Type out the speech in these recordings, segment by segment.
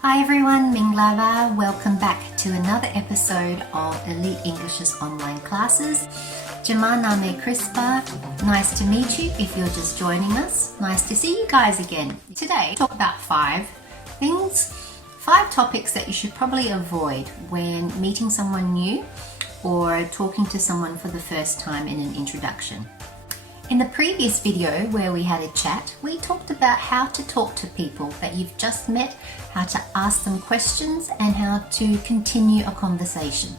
Hi everyone, Mingalabah. Welcome back to another episode of Elite English's online classes. Jama Name Crispa. Nice to meet you if you're just joining us. Nice to see you guys again. Today, talk about 5 topics that you should probably avoid when meeting someone new or talking to someone for the first time in an introduction. In the previous video where we had a chat, we talked about how to talk to people that you've just met, how to ask them questions, and how to continue a conversation.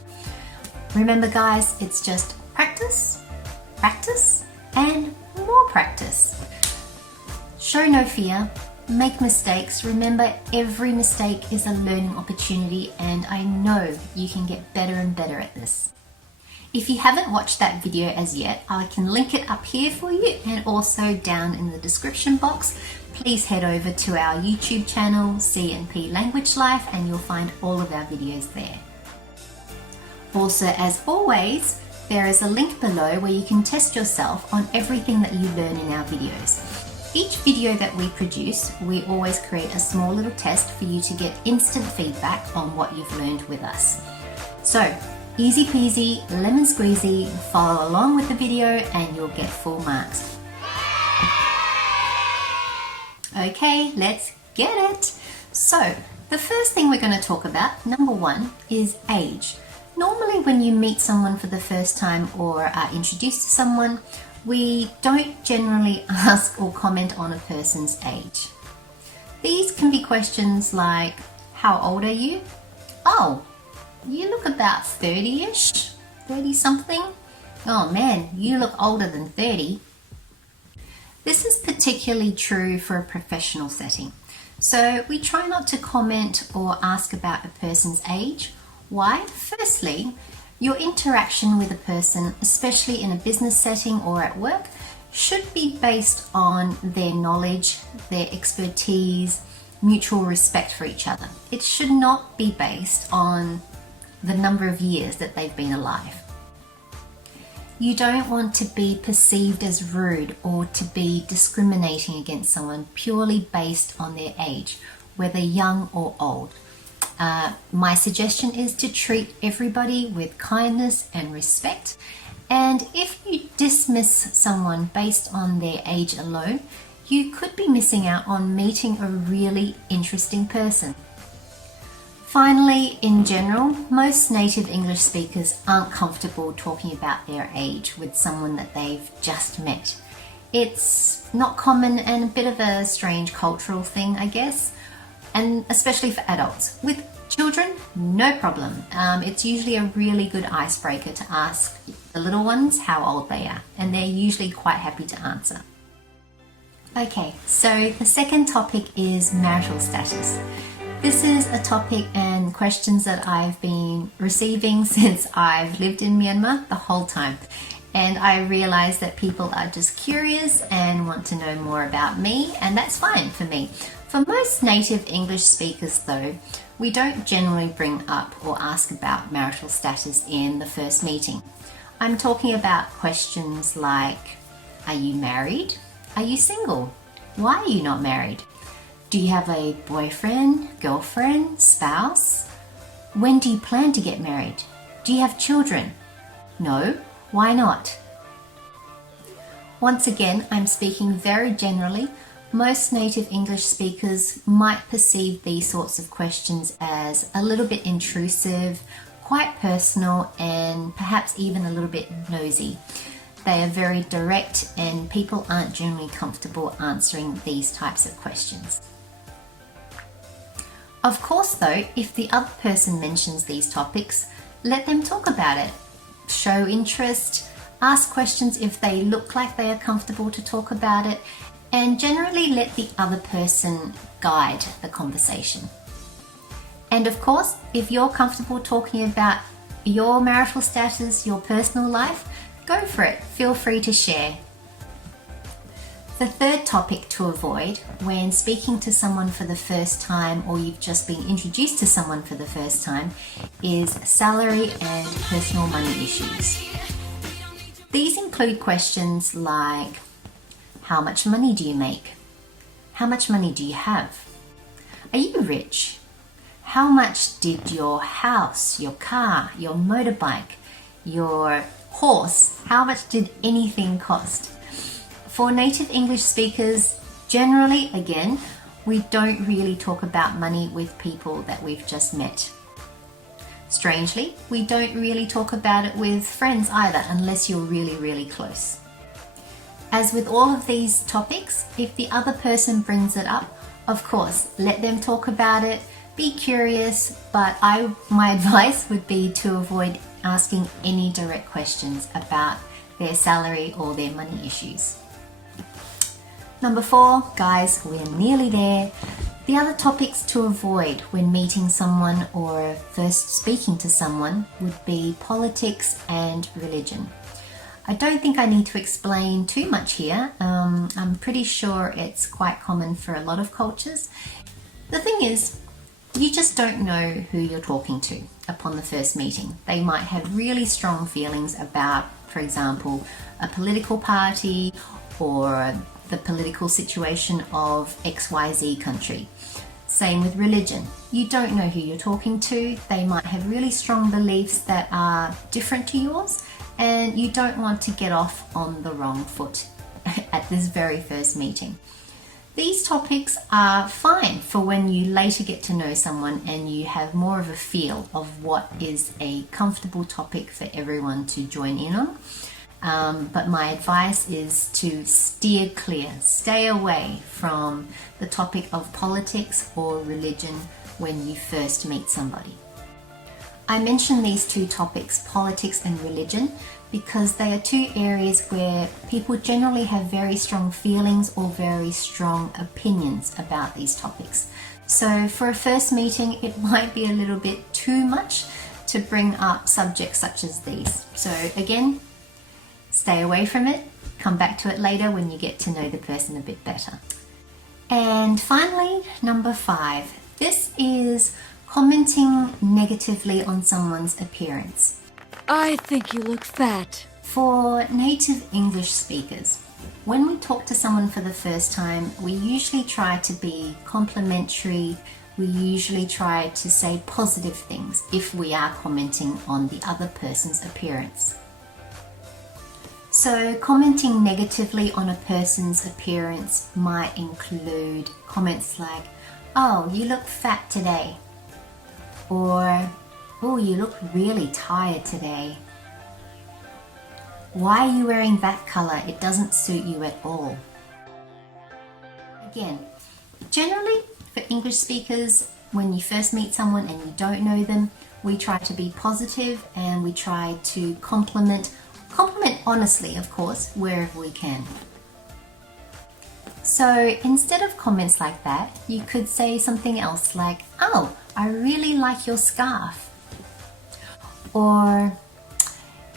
Remember guys, it's just practice, practice, and more practice. Show no fear, make mistakes. Remember, every mistake is a learning opportunity, and I know you can get better and better at this. If you haven't watched that video as yet, I can link it up here for you and also down in the description box. Please head over to our YouTube channel, C&P Language Life, and you'll find all of our videos there. Also, as always, there is a link below where you can test yourself on everything that you learn in our videos. Each video that we produce, we always create a small little test for you to get instant feedback on what you've learned with us. So, easy peasy, lemon squeezy, follow along with the video and you'll get full marks. Okay, let's get it. So, the first thing we're going to talk about, number 1, is age. Normally when you meet someone for the first time or are introduced to someone, we don't generally ask or comment on a person's age. These can be questions like, how old are you? Oh, you look about 30-ish, 30-something. Oh man, you look older than 30. This is particularly true for a professional setting. So we try not to comment or ask about a person's age. Why? Firstly, your interaction with a person, especially in a business setting or at work, should be based on their knowledge, their expertise, mutual respect for each other. It should not be based on the number of years that they've been alive. You don't want to be perceived as rude or to be discriminating against someone purely based on their age, whether young or old. My suggestion is to treat everybody with kindness and respect, and if you dismiss someone based on their age alone, you could be missing out on meeting a really interesting person. Finally, in general, most native English speakers aren't comfortable talking about their age with someone that they've just met. It's not common and a bit of a strange cultural thing, I guess, and especially for adults. With children, no problem. It's usually a really good icebreaker to ask the little ones how old they are, and they're usually quite happy to answer. Okay, so the second topic is marital status. This is a topic and questions that I've been receiving since I've lived in Myanmar the whole time. And I realize that people are just curious and want to know more about me, and that's fine for me. For most native English speakers though, we don't generally bring up or ask about marital status in the first meeting. I'm talking about questions like, are you married? Are you single? Why are you not married? Do you have a boyfriend, girlfriend, spouse? When do you plan to get married? Do you have children? No? Why not? Once again, I'm speaking very generally. Most native English speakers might perceive these sorts of questions as a little bit intrusive, quite personal, and perhaps even a little bit nosy. They are very direct and people aren't generally comfortable answering these types of questions. Of course though, if the other person mentions these topics, let them talk about it. Show interest, ask questions if they look like they are comfortable to talk about it, and generally let the other person guide the conversation. And of course, if you're comfortable talking about your marital status, your personal life, go for it. Feel free to share. The third topic to avoid when speaking to someone for the first time or you've just been introduced to someone for the first time is salary and personal money issues. These include questions like, how much money do you make? How much money do you have? Are you rich? How much did your house, your car, your motorbike, your horse, how much did anything cost? For native English speakers, generally, again, we don't really talk about money with people that we've just met. Strangely, we don't really talk about it with friends either, unless you're really, really close. As with all of these topics, if the other person brings it up, of course, let them talk about it, be curious, but my advice would be to avoid asking any direct questions about their salary or their money issues. Number 4, guys, we're nearly there. The other topics to avoid when meeting someone or first speaking to someone would be politics and religion. I don't think I need to explain too much here. I'm pretty sure it's quite common for a lot of cultures. The thing is, you just don't know who you're talking to upon the first meeting. They might have really strong feelings about, for example, a political party or the political situation of XYZ country. Same with religion. You don't know who you're talking to. They might have really strong beliefs that are different to yours, and you don't want to get off on the wrong foot at this very first meeting. These topics are fine for when you later get to know someone and you have more of a feel of what is a comfortable topic for everyone to join in on. But my advice is to steer clear, stay away from the topic of politics or religion when you first meet somebody. I mention these two topics, politics and religion, because they are two areas where people generally have very strong feelings or very strong opinions about these topics. So for a first meeting, it might be a little bit too much to bring up subjects such as these. So again, stay away from it, come back to it later when you get to know the person a bit better. And finally, number 5, this is commenting negatively on someone's appearance. I think you look fat. For native English speakers, when we talk to someone for the first time, we usually try to be complimentary. We usually try to say positive things if we are commenting on the other person's appearance. So commenting negatively on a person's appearance might include comments like, "Oh, you look fat today," or "Oh, you look really tired today. Why are you wearing that color? It doesn't suit you at all." Again, generally for English speakers, when you first meet someone and you don't know them, we try to be positive and we try to compliment honestly, of course, wherever we can. So instead of comments like that, you could say something else like, "Oh, I really like your scarf," or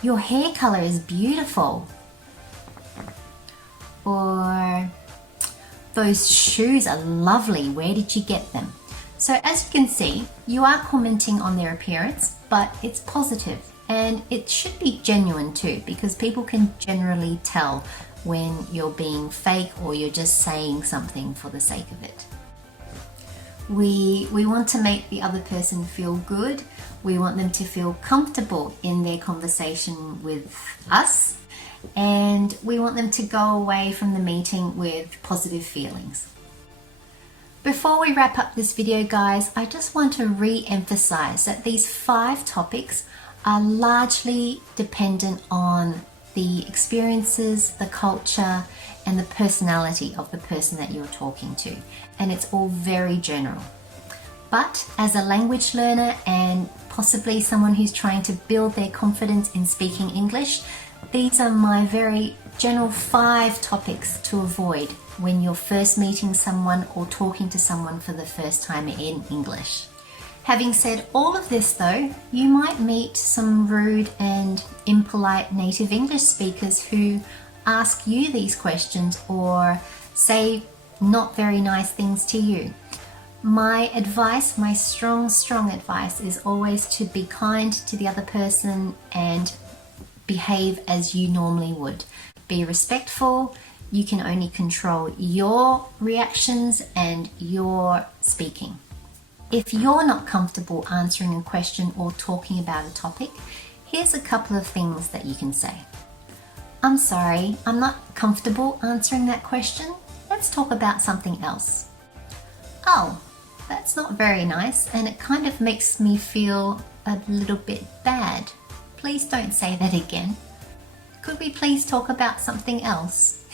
"Your hair color is beautiful," or "Those shoes are lovely, where did you get them?" So as you can see, you are commenting on their appearance, but it's positive, and it should be genuine too, because people can generally tell when you're being fake or you're just saying something for the sake of it. We want to make the other person feel good. We want them to feel comfortable in their conversation with us, and we want them to go away from the meeting with positive feelings. Before we wrap up this video, guys, I just want to re-emphasize that these 5 topics are largely dependent on the experiences, the culture, and the personality of the person that you're talking to, and it's all very general. But as a language learner and possibly someone who's trying to build their confidence in speaking English, these are my very general 5 topics to avoid when you're first meeting someone or talking to someone for the first time in English. Having said all of this though, you might meet some rude and impolite native English speakers who ask you these questions or say not very nice things to you. My advice, my strong advice is always to be kind to the other person and behave as you normally would. Be respectful. You can only control your reactions and your speaking. If you're not comfortable answering a question or talking about a topic, here's a couple of things that you can say. I'm sorry, I'm not comfortable answering that question. Let's talk about something else. Oh, that's not very nice, and it kind of makes me feel a little bit bad. Please don't say that again. Could we please talk about something else?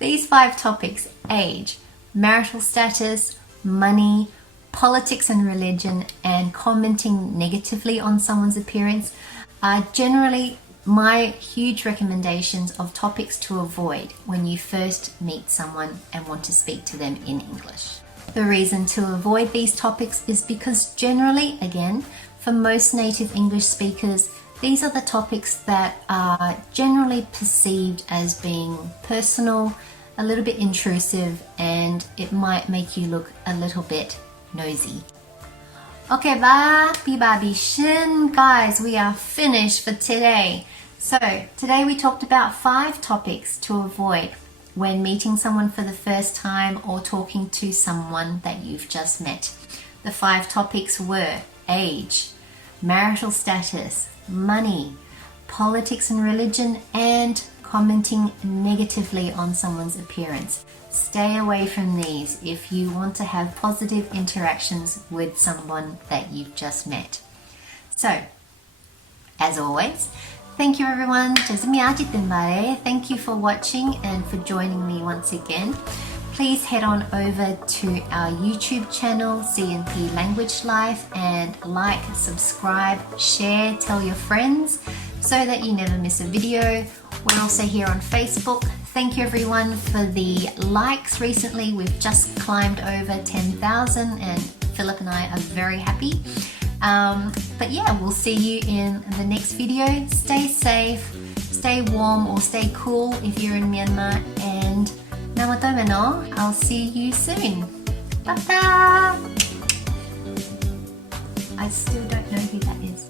These 5 topics, age, marital status, money, politics and religion, and commenting negatively on someone's appearance, are generally my huge recommendations of topics to avoid when you first meet someone and want to speak to them in English. The reason to avoid these topics is because generally, again, for most native English speakers, these are the topics that are generally perceived as being personal, a little bit intrusive, and it might make you look a little bit nosy. Okay, guys, we are finished for today. So today we talked about 5 topics to avoid when meeting someone for the first time or talking to someone that you've just met. The 5 topics were age, marital status, money, politics and religion, and commenting negatively on someone's appearance. Stay away from these if you want to have positive interactions with someone that you've just met. So, as always, thank you everyone. Thank you for watching and for joining me once again. Please head on over to our YouTube channel, CNP Language Life, and like, subscribe, share, tell your friends so that you never miss a video. We're also here on Facebook. Thank you everyone for the likes recently. We've just climbed over 10,000 and Phillip and I are very happy. But yeah, we'll see you in the next video. Stay safe, stay warm or stay cool if you're in Myanmar, and namatome no. I'll see you soon. Bye-bye. I still don't know who that is.